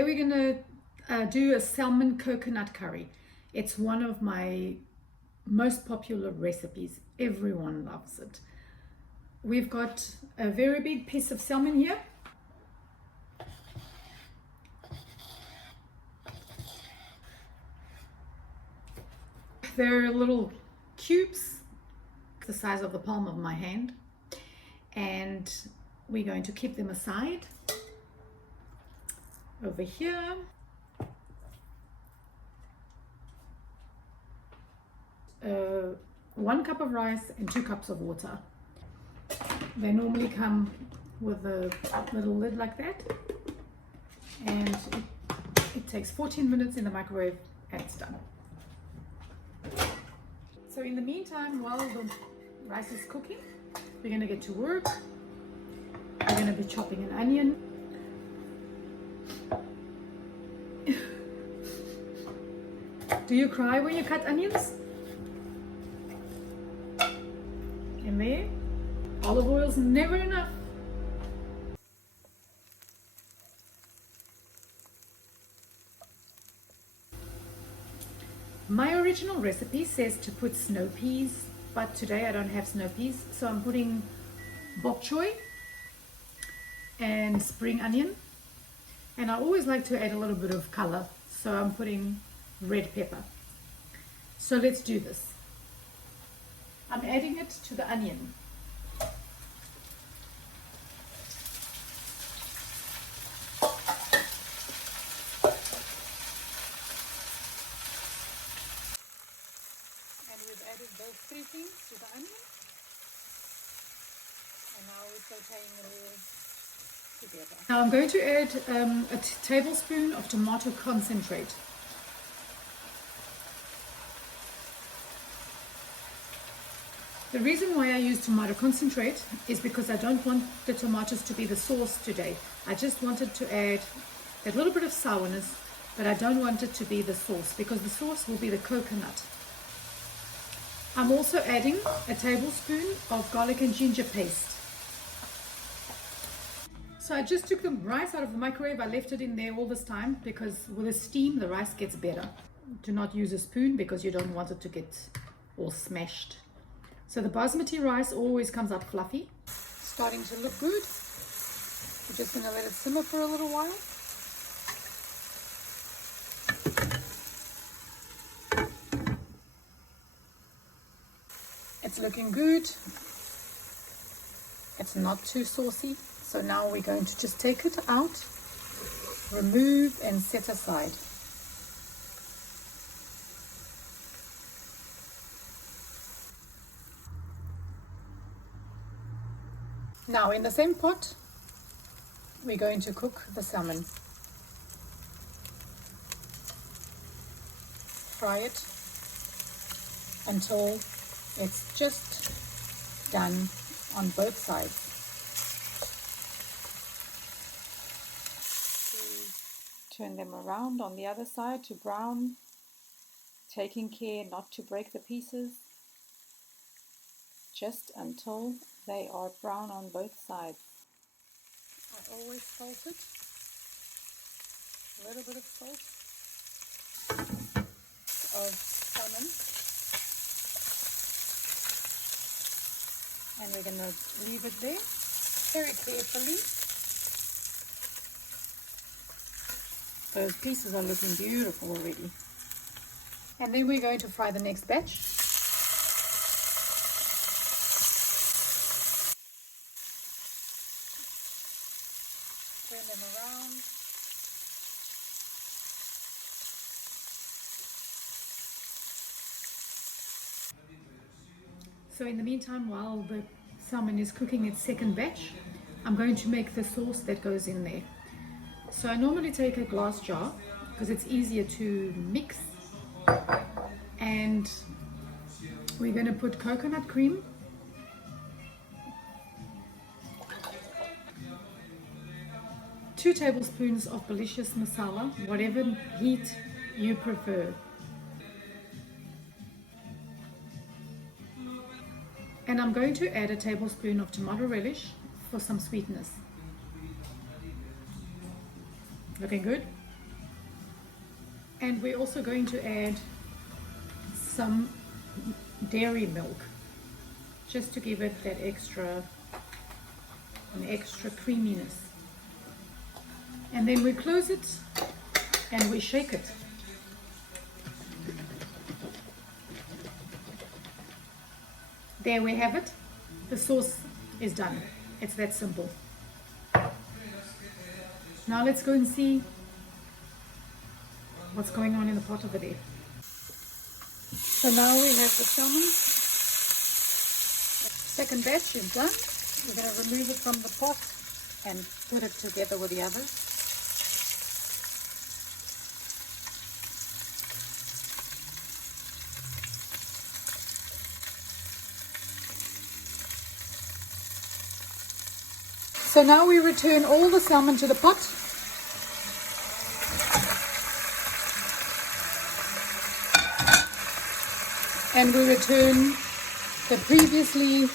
Today we're going to do a salmon coconut curry. It's one of my most popular recipes. Everyone loves it. We've got a very big piece of salmon here. They're little cubes, the size of the palm of my hand, and we're going to keep them aside. Over here, one cup of rice and 2 cups of water. They normally come with a little lid like that, and it takes 14 minutes in the microwave and it's done. So in the meantime, while the rice is cooking, we're going to get to work. We're going to be chopping an onion. Do you cry when you cut onions? And there, olive oil's never enough. My original recipe says to put snow peas, but today I don't have snow peas, so I'm putting bok choy and spring onion. And I always like to add a little bit of color, so I'm putting red pepper. So let's do this. I'm adding it to the onion. And we've added those 3 things to the onion. And now we're sauteing it all together. Now I'm going to add a tablespoon of tomato concentrate. The reason why I use tomato concentrate is because I don't want the tomatoes to be the sauce today. I just wanted to add a little bit of sourness, but I don't want it to be the sauce because the sauce will be the coconut. I'm also adding a tablespoon of garlic and ginger paste. So I just took the rice out of the microwave. I left it in there all this time because with the steam the rice gets better. Do not use a spoon because you don't want it to get all smashed. So the basmati rice always comes out fluffy. Starting to look good. We're just going to let it simmer for a little while. It's looking good. It's not too saucy. So now we're going to just take it out, remove and set aside. Now in the same pot, we're going to cook the salmon. Fry it until it's just done on both sides. Turn them around on the other side to brown, taking care not to break the pieces, just until they are brown on both sides. I always salt it, a little bit of salt, of salmon, and we're going to leave it there very carefully. Those pieces are looking beautiful already. And then we're going to fry the next batch. Turn them around. So in the meantime, while the salmon is cooking its second batch, I'm going to make the sauce that goes in there. So I normally take a glass jar because it's easier to mix, and we're going to put coconut cream, two tablespoons of Belicious masala, whatever heat you prefer, and I'm going to add a tablespoon of tomato relish for some sweetness. Looking good? And we're also going to add some dairy milk, just to give it that an extra creaminess. And then we close it and we shake it. There we have it. The sauce is done. It's that simple. Now let's go and see what's going on in the pot over there. So now we have the salmon. Second batch is done. We're going to remove it from the pot and put it together with the others. So now we return all the salmon to the pot. And we return the previously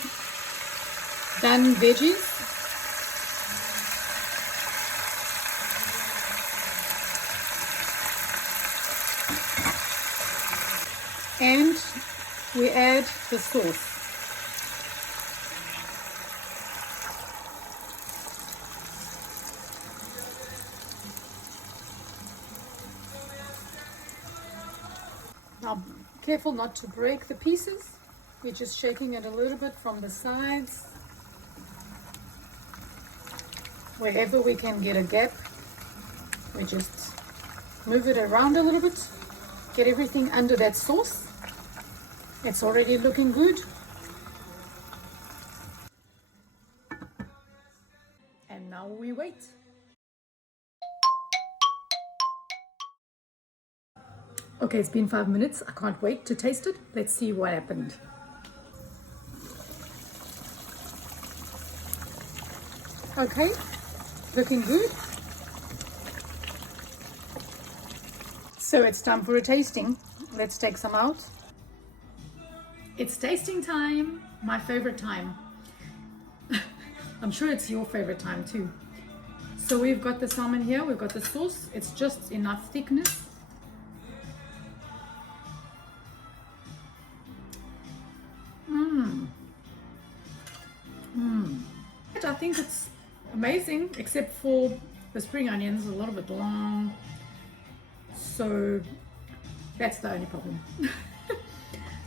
done veggies. And we add the sauce. Now, careful not to break the pieces. We're just shaking it a little bit from the sides. Wherever we can get a gap, we just move it around a little bit. Get everything under that sauce. It's already looking good. And now we wait. Okay, it's been 5 minutes. I can't wait to taste it. Let's see what happened. Okay, looking good. So it's time for a tasting. Let's take some out. It's tasting time, my favorite time. I'm sure it's your favorite time too. So we've got the salmon here, we've got the sauce. It's just enough thickness. I think it's amazing, except for the spring onions, a little bit long. So that's the only problem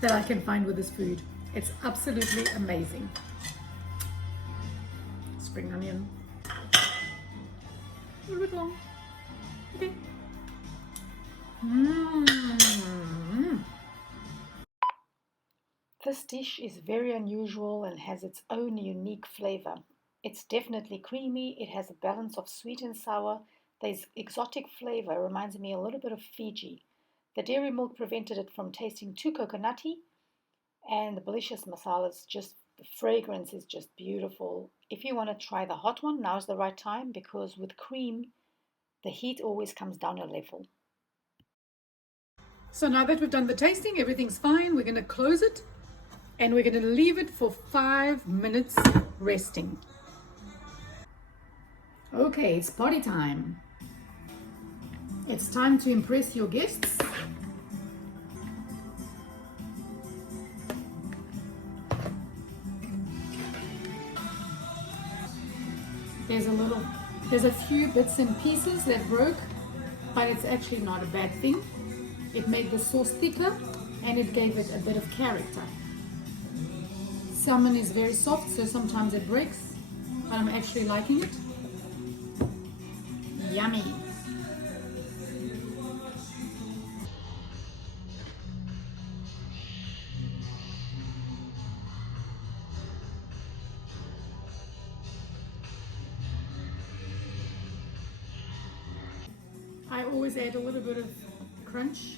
that I can find with this food. It's absolutely amazing. Spring onion, a little bit long. Okay. This dish is very unusual and has its own unique flavor. It's definitely creamy, it has a balance of sweet and sour. This exotic flavor reminds me a little bit of Fiji. The dairy milk prevented it from tasting too coconutty, and the Belicious masala is just, the fragrance is just beautiful. If you want to try the hot one, now's the right time, because with cream, the heat always comes down a level. So now that we've done the tasting, everything's fine. We're going to close it and we're going to leave it for 5 minutes resting. Okay, it's party time. It's time to impress your guests. There's a few bits and pieces that broke, but it's actually not a bad thing. It made the sauce thicker and it gave it a bit of character. Salmon is very soft, so sometimes it breaks, but I'm actually liking it. Yummy. I always add a little bit of crunch